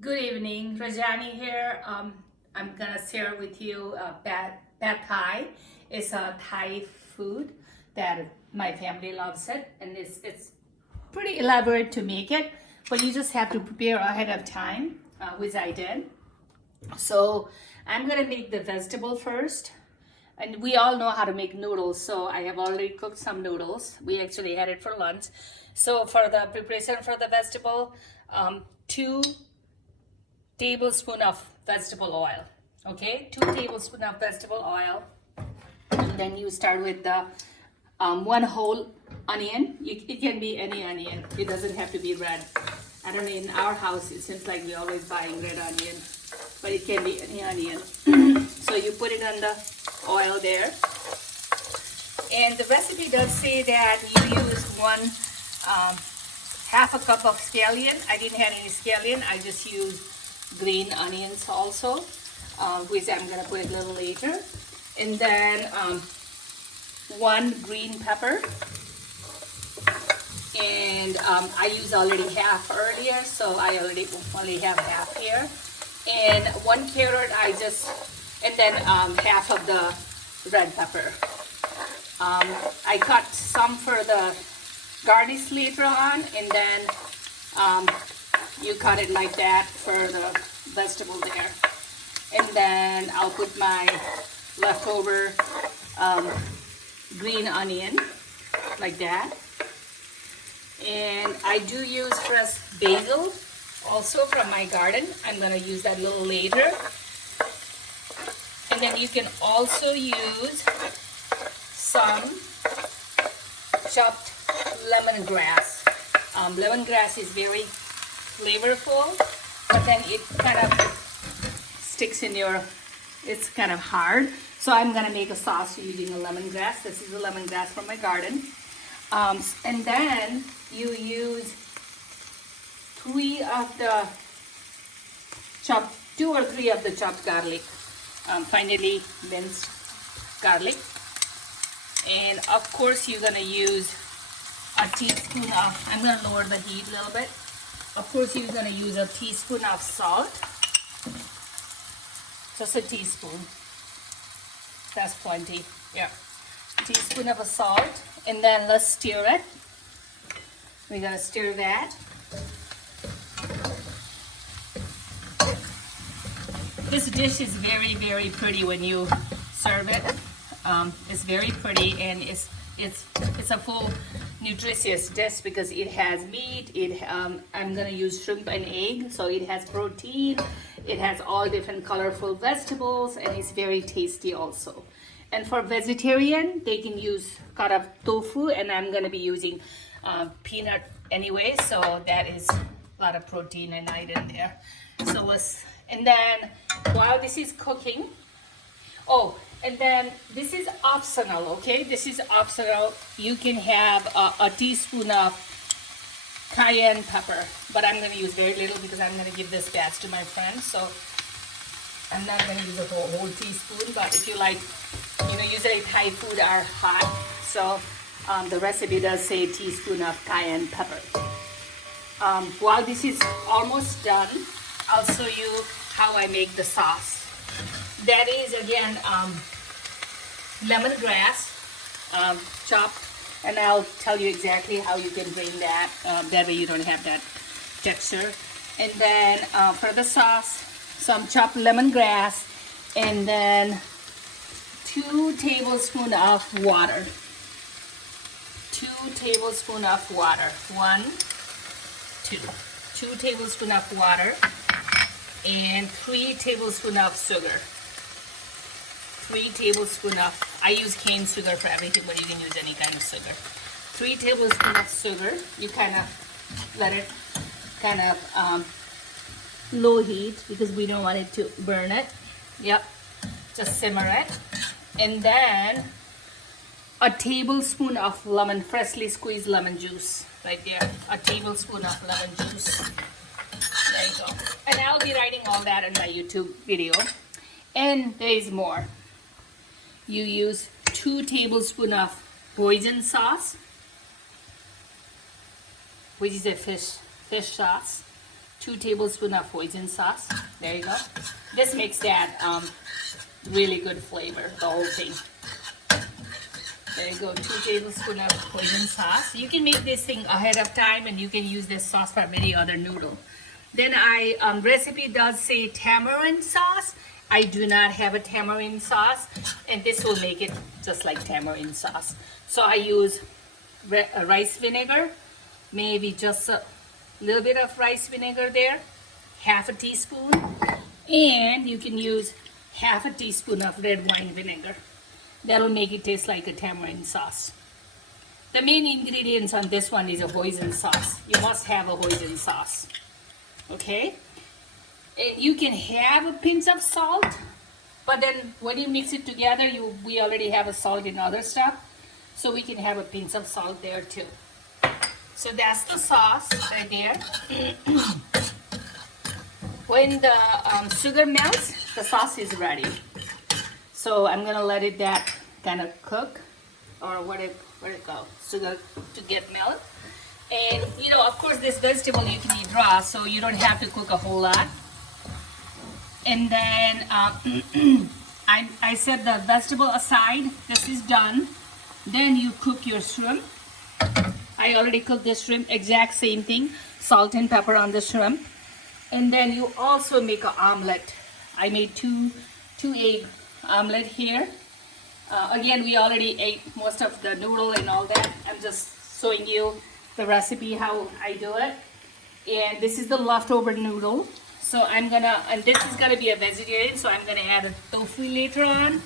Good evening, Rajani here. I'm gonna share with you pad Thai. It's a Thai food that my family loves it, and it's pretty elaborate to make it, but you just have to prepare ahead of time, which I did. So I'm gonna make the vegetable first, and we all know how to make noodles. So I have already cooked some noodles. We actually had it for lunch. So for the preparation for the vegetable, 2 tablespoons of vegetable oil. Okay, 2 tablespoons of vegetable oil. And then you start with the one whole onion. It can be any onion. It doesn't have to be red. I don't know, in our house it seems like we're always buying red onion, but it can be any onion. So you put it on the oil there. And the recipe does say that you use half a cup of scallion. I didn't have any scallion. I just used green onions also, which I'm gonna put a little later. And then 1 green pepper. And I used already half earlier, so I only have half here. And 1 carrot, and then half of the red pepper. I cut some for the garnish later on, and then you cut it like that for the vegetable there. And then I'll put my leftover green onion like that. And I do use fresh basil also from my garden. I'm going to use that a little later. And then you can also use some chopped lemongrass. Lemongrass is very flavorful, but then it kind of sticks in it's kind of hard. So I'm gonna make a sauce using a lemongrass. This is a lemongrass from my garden. And then you use 2 or 3 of the chopped garlic, finely minced garlic. And of course you're gonna use a teaspoon of, I'm gonna lower the heat a little bit. Of course you're gonna use a teaspoon of salt. Just a teaspoon. That's plenty. Yeah. Teaspoon of salt. And then let's stir it. We're gonna stir that. This dish is very, very pretty when you serve it. It's very pretty, and it's a full nutritious dish because it has meat. I'm gonna use shrimp and egg, so it has protein. It has all different colorful vegetables, and it's very tasty also. And for vegetarian, they can use cut up tofu, and I'm gonna be using peanut anyway, so that is a lot of protein and iron there. So and then while this is cooking, and then this is optional, okay? This is optional. You can have a teaspoon of cayenne pepper, but I'm gonna use very little because I'm gonna give this batch to my friends. So I'm not gonna use a whole teaspoon, but if you like, usually Thai food are hot. So the recipe does say a teaspoon of cayenne pepper. While this is almost done, I'll show you how I make the sauce. That is again lemongrass chopped, and I'll tell you exactly how you can bring that. That way you don't have that texture. And then for the sauce, some chopped lemongrass, and then 2 tablespoons of water. 2 tablespoons of water. 1, 2. 2 tablespoons of water. And 3 tablespoons of sugar. 3 tablespoons of, I use cane sugar for everything, but you can use any kind of sugar. 3 tablespoons of sugar. You kind of let it kind of low heat because we don't want it to burn it. Yep, just simmer it. And then a tablespoon of freshly squeezed lemon juice right there. A tablespoon of lemon juice. There you go. And I'll be writing all that in my YouTube video. And there is more. You use 2 tablespoons of hoisin sauce, which is a fish sauce. 2 tablespoons of hoisin sauce. There you go. This makes that really good flavor, the whole thing. There you go, 2 tablespoons of hoisin sauce. You can make this thing ahead of time and you can use this sauce for many other noodles. Then recipe does say tamarind sauce. I do not have a tamarind sauce, and this will make it just like tamarind sauce. So I use rice vinegar, maybe just a little bit of rice vinegar there, half a teaspoon, and you can use half a teaspoon of red wine vinegar. That'll make it taste like a tamarind sauce. The main ingredients on this one is a hoisin sauce. You must have a hoisin sauce. Okay? And you can have a pinch of salt, but then when you mix it together, we already have a salt in other stuff, so we can have a pinch of salt there too. So that's the sauce right there. When the sugar melts, the sauce is ready. So I'm gonna let it that kind of cook, or where it go, sugar to get melt. And you know, of course, this vegetable you can eat raw, so you don't have to cook a whole lot. And then I set the vegetable aside. This is done. Then you cook your shrimp. I already cooked the shrimp, exact same thing, salt and pepper on the shrimp. And then you also make an omelet. I made two egg omelet here. Again, we already ate most of the noodle and all that. I'm just showing you the recipe, how I do it. And this is the leftover noodle. So and this is gonna be a vegetarian, so I'm gonna add a tofu later on.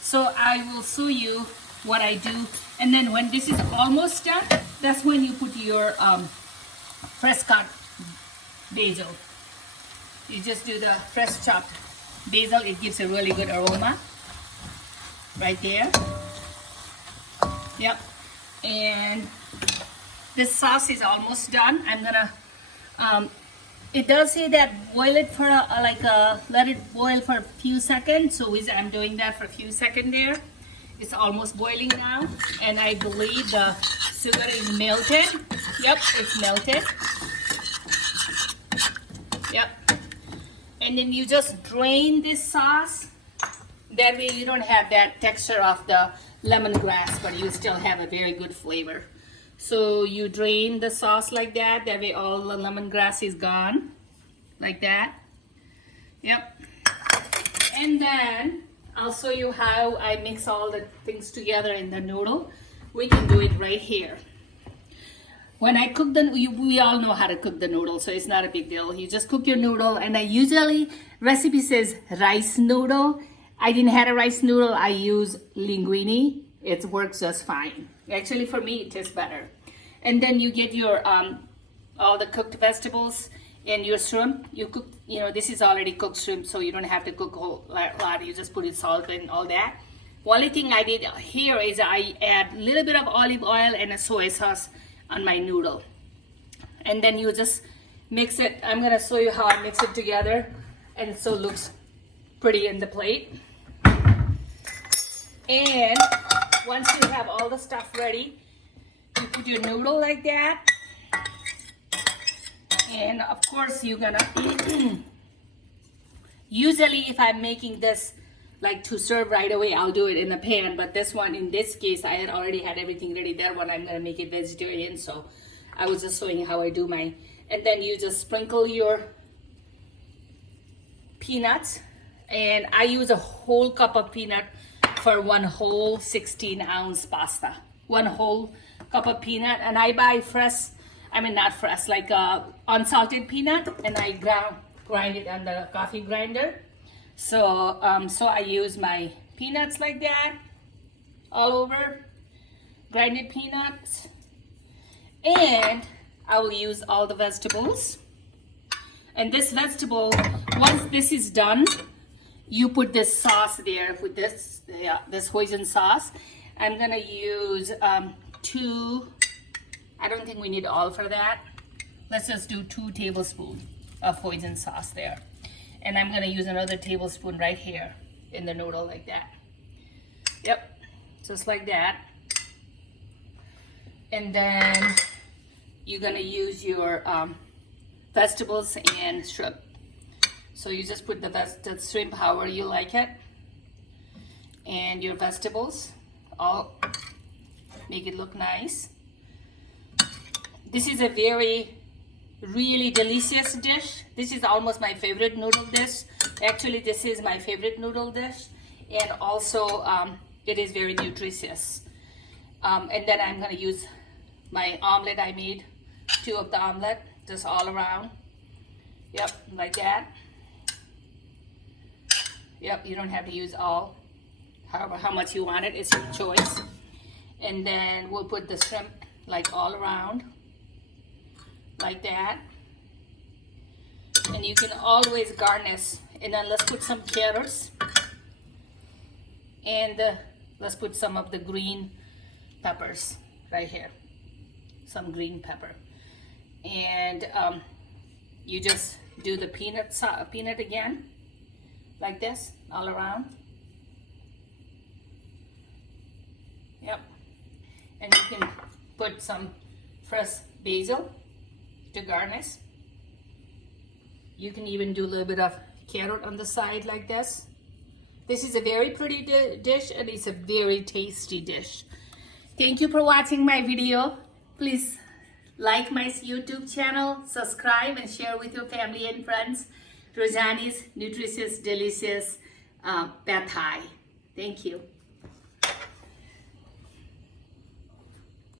So I will show you what I do. And then when this is almost done, that's when you put your fresh cut basil. You just do the fresh chopped basil. It gives a really good aroma. Right there. Yep. And this sauce is almost done. I'm gonna it does say that boil it for let it boil for a few seconds. So I'm doing that for a few seconds there. It's almost boiling now, and I believe the sugar is melted. Yep, it's melted. Yep. And then you just drain this sauce. That way you don't have that texture of the lemongrass, but you still have a very good flavor. So you drain the sauce like that. That way all the lemongrass is gone. Like that. Yep. And then I'll show you how I mix all the things together in the noodle. We can do it right here. When I cook we all know how to cook the noodle, so it's not a big deal. You just cook your noodle, and I usually, recipe says rice noodle. I didn't have a rice noodle, I use linguine. It works just fine. Actually, for me, it tastes better. And then you get your, all the cooked vegetables and your shrimp. You cook, you know, this is already cooked shrimp, so you don't have to cook a whole lot. You just put it salt and all that. Only thing I did here is I add a little bit of olive oil and a soy sauce on my noodle. And then you just mix it. I'm gonna show you how I mix it together, and so it looks pretty in the plate. And once you have all the stuff ready, you put your noodle like that. And of course you're gonna usually if I'm making this like to serve right away, I'll do it in a pan, but this one, in this case, I had already had everything ready. That one I'm gonna make it vegetarian, so I was just showing you how I do mine. And then you just sprinkle your peanuts, and I use a whole cup of peanut for one whole 16-ounce pasta. One whole cup of peanut, and I buy fresh, I mean not fresh, like unsalted peanut, and I grind it on the coffee grinder. So so I use my peanuts like that, all over, grinded peanuts, and I will use all the vegetables. And this vegetable, once this is done, you put this sauce there with this hoisin sauce. I'm gonna use 2, I don't think we need all for that. Let's just do 2 tablespoons of hoisin sauce there. And I'm gonna use another tablespoon right here in the noodle like that. Yep, just like that. And then you're gonna use your vegetables and shrimp. So you just put the shrimp however you like it, and your vegetables, all make it look nice. This is a really delicious dish. This is almost my favorite noodle dish. Actually, this is my favorite noodle dish, and also it is very nutritious. And then I'm gonna use my omelet. I made 2 of the omelet, just all around. Yep, like that. Yep, you don't have to use all. However, how much you want it, it's your choice. And then we'll put the shrimp like all around, like that. And you can always garnish. And then let's put some carrots. And let's put some of the green peppers right here. Some green pepper. And you just do the peanut again, like this, all around. Yep. And you can put some fresh basil to garnish. You can even do a little bit of carrot on the side like this. This is a very pretty dish, and it's a very tasty dish. Thank you for watching my video. Please like my YouTube channel, subscribe, and share with your family and friends. Rajani's Nutritious Delicious Pad Thai. Thank you.